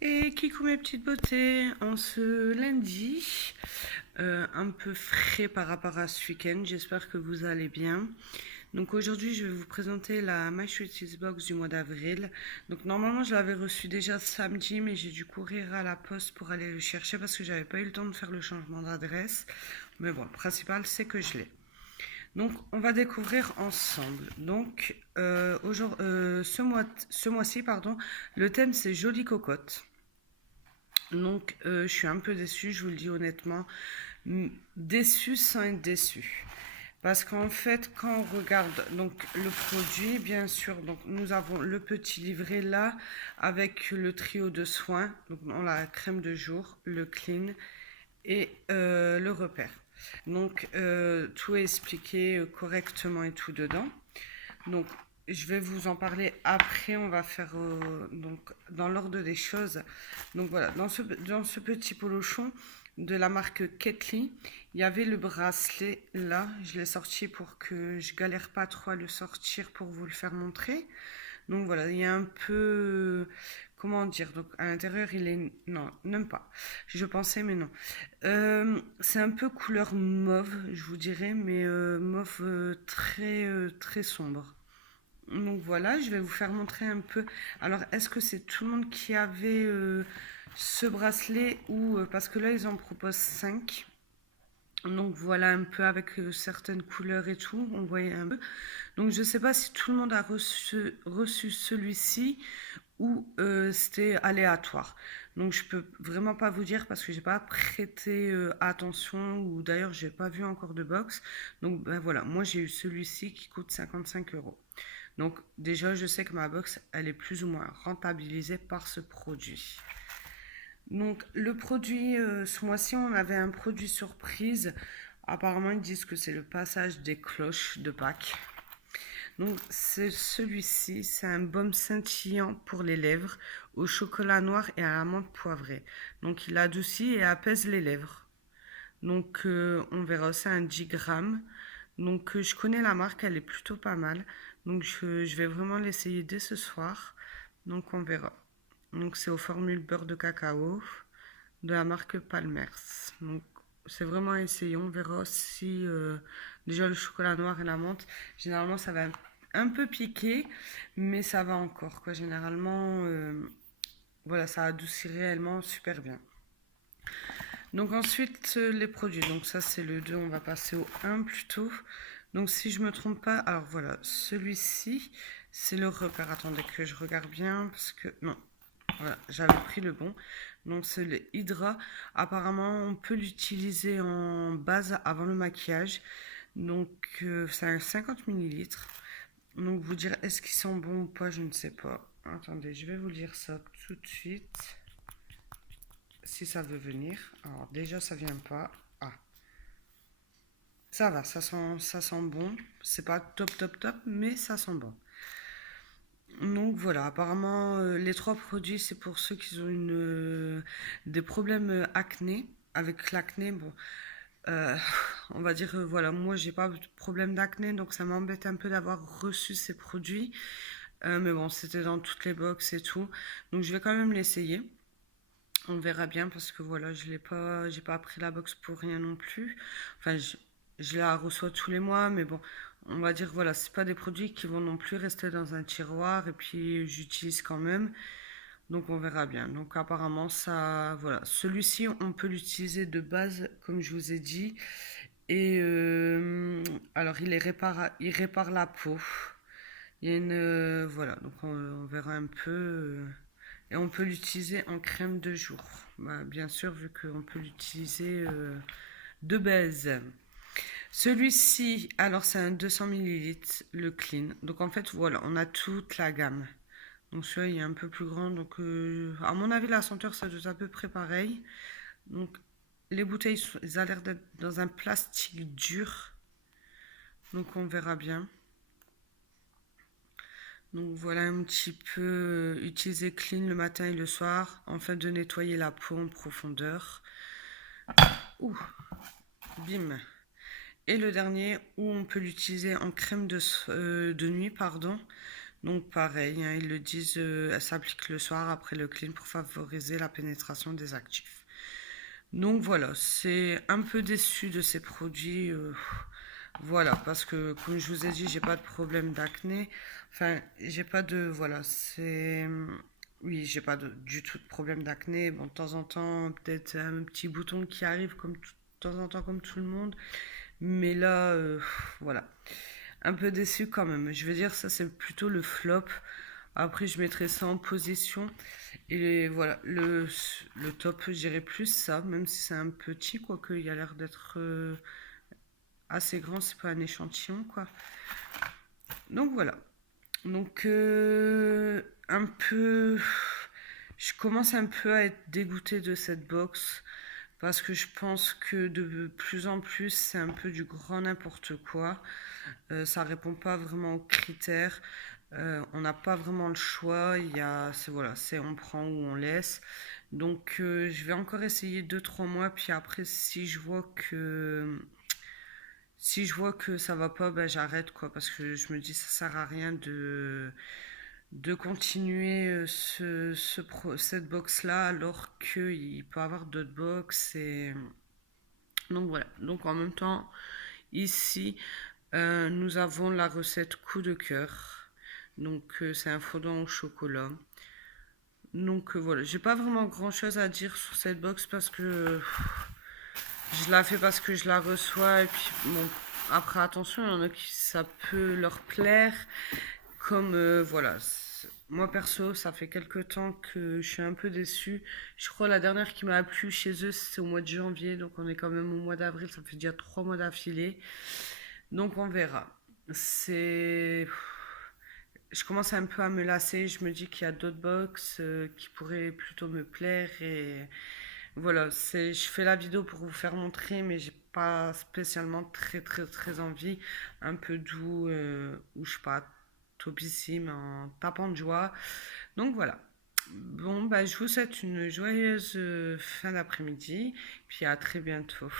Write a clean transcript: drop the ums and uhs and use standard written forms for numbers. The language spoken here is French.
Et coucou mes petites beautés, en ce lundi, un peu frais par rapport à ce week-end, j'espère que vous allez bien. Donc aujourd'hui je vais vous présenter la My Sweeties Box du mois d'avril. Donc normalement je l'avais reçu déjà samedi, mais j'ai dû courir à la poste pour aller le chercher parce que j'avais pas eu le temps de faire le changement d'adresse. Mais bon, le principal c'est que je l'ai. Donc, on va découvrir ensemble. Donc, ce mois-ci, pardon, le thème c'est Jolie Cocotte. Donc, je suis un peu déçue, je vous le dis honnêtement. Déçue sans être déçue. Parce qu'en fait, quand on regarde donc le produit, bien sûr, donc nous avons le petit livret là avec le trio de soins. Donc, on a la crème de jour, le clean et le repère. Donc, tout est expliqué correctement et tout dedans. Donc, je vais vous en parler après. On va faire donc dans l'ordre des choses. Donc voilà, dans ce petit polochon de la marque Ketli, il y avait le bracelet là. Je l'ai sorti pour que je galère pas trop à le sortir pour vous le faire montrer. Donc voilà, il y a un peu, comment dire, donc à l'intérieur il est, non, même pas. Je pensais, mais non. C'est un peu couleur mauve, je vous dirais, mais mauve très sombre. Donc voilà, je vais vous faire montrer un peu. Alors, est-ce que c'est tout le monde qui avait ce bracelet ou parce que là ils en proposent 5. Donc voilà un peu avec certaines couleurs et tout, on voyait un peu. Donc je ne sais pas si tout le monde a reçu celui-ci ou c'était aléatoire. Donc je peux vraiment pas vous dire parce que j'ai pas prêté attention ou d'ailleurs j'ai pas vu encore de box. Donc ben voilà, moi j'ai eu celui-ci qui coûte 55 €. Donc déjà je sais que ma box elle est plus ou moins rentabilisée par ce produit. Donc le produit, ce mois-ci on avait un produit surprise. Apparemment ils disent que c'est le passage des cloches de Pâques. Donc c'est celui-ci, c'est un baume scintillant pour les lèvres au chocolat noir et à la menthe poivrée. Donc il adoucit et apaise les lèvres. Donc on verra, c'est un 10 grammes. Donc je connais la marque, elle est plutôt pas mal. Donc je vais vraiment l'essayer dès ce soir. Donc on verra. Donc c'est aux formules beurre de cacao de la marque Palmers. Donc c'est vraiment à essayer. On verra si déjà le chocolat noir et la menthe, généralement ça va un peu piquer, mais ça va encore quoi. Généralement, voilà, ça adoucit réellement super bien. Donc ensuite les produits. Donc ça c'est le 2, on va passer au 1 plutôt. Donc si je me trompe pas, alors voilà, celui-ci c'est le repère. Attendez que je regarde bien parce que non, voilà, j'avais pris le bon. Donc c'est le Hydra. Apparemment, on peut l'utiliser en base avant le maquillage. Donc c'est un 50 millilitres. Donc vous dire est-ce qu'ils sont bons ou pas, je ne sais pas. Attendez, je vais vous dire ça tout de suite. Si ça veut venir. Alors déjà ça vient pas. Ah, ça va, ça sent bon. C'est pas top, mais ça sent bon. Donc voilà, apparemment les 3 produits c'est pour ceux qui ont des problèmes acné. Avec l'acné, bon, euh, on va dire voilà, moi j'ai pas de problème d'acné donc ça m'embête un peu d'avoir reçu ces produits. Mais bon, c'était dans toutes les box et tout. Donc je vais quand même l'essayer. On verra bien parce que voilà, j'ai pas pris la box pour rien non plus. Enfin, je la reçois tous les mois, mais bon, on va dire voilà, c'est pas des produits qui vont non plus rester dans un tiroir et puis j'utilise quand même. Donc on verra bien. Donc apparemment ça, voilà, celui-ci on peut l'utiliser de base comme je vous ai dit. Et alors il répare la peau. Il y a une voilà, donc on verra un peu. Et on peut l'utiliser en crème de jour. Bah, bien sûr, vu qu'on peut l'utiliser de base. Celui-ci, alors c'est un 200 millilitres, le clean. Donc en fait, voilà, on a toute la gamme. Donc celui-là, il est un peu plus grand. Donc à mon avis, la senteur, ça doit être à peu près pareil. Donc les bouteilles, elles ont l'air d'être dans un plastique dur. Donc on verra bien. Donc voilà un petit peu utiliser clean le matin et le soir afin de nettoyer la peau en profondeur. Ouh, bim. Et le dernier où on peut l'utiliser en crème de nuit, pardon. Donc pareil, hein, ils le disent, elle s'applique le soir après le clean pour favoriser la pénétration des actifs. Donc voilà, c'est un peu déçu de ces produits. Voilà, parce que comme je vous ai dit, j'ai pas de problème d'acné. Enfin, j'ai pas de. Voilà, c'est. Oui, j'ai pas du tout de problème d'acné. Bon, de temps en temps, peut-être un petit bouton qui arrive de temps en temps comme tout le monde. Mais là, voilà. Un peu déçu quand même. Je veux dire, ça c'est plutôt le flop. Après, je mettrai ça en position. Et voilà, le top, je dirais plus ça, même si c'est un petit, quoique il a l'air d'être assez grand, c'est pas un échantillon, quoi. Donc voilà. Donc, un peu. Je commence un peu à être dégoûtée de cette box parce que je pense que de plus en plus, c'est un peu du grand n'importe quoi. Ça répond pas vraiment aux critères. On n'a pas vraiment le choix. Voilà, c'est on prend ou on laisse. Donc, je vais encore essayer 2 3 mois. Puis après, si je vois que ça va pas, ben j'arrête quoi. Parce que je me dis, ça sert à rien de continuer cette box là alors qu'il peut y avoir d'autres box. Donc voilà. Donc en même temps, ici, nous avons la recette coup de cœur. Donc c'est un fondant au chocolat. Donc voilà, j'ai pas vraiment grand chose à dire sur cette box parce que je la fais parce que je la reçois et puis bon, après attention, il y en a qui ça peut leur plaire comme voilà. Moi perso, ça fait quelques temps que je suis un peu déçue. Je crois la dernière qui m'a plu chez eux, c'est au mois de janvier, donc on est quand même au mois d'avril, ça fait déjà 3 mois d'affilée. Donc on verra. C'est Je commence un peu à me lasser. Je me dis qu'il y a d'autres box qui pourraient plutôt me plaire. Et voilà, je fais la vidéo pour vous faire montrer, mais j'ai pas spécialement très très très envie. Un peu doux, ou je sais pas, topissime, en tapant de joie. Donc voilà. Bon, bah, je vous souhaite une joyeuse fin d'après-midi. Puis à très bientôt.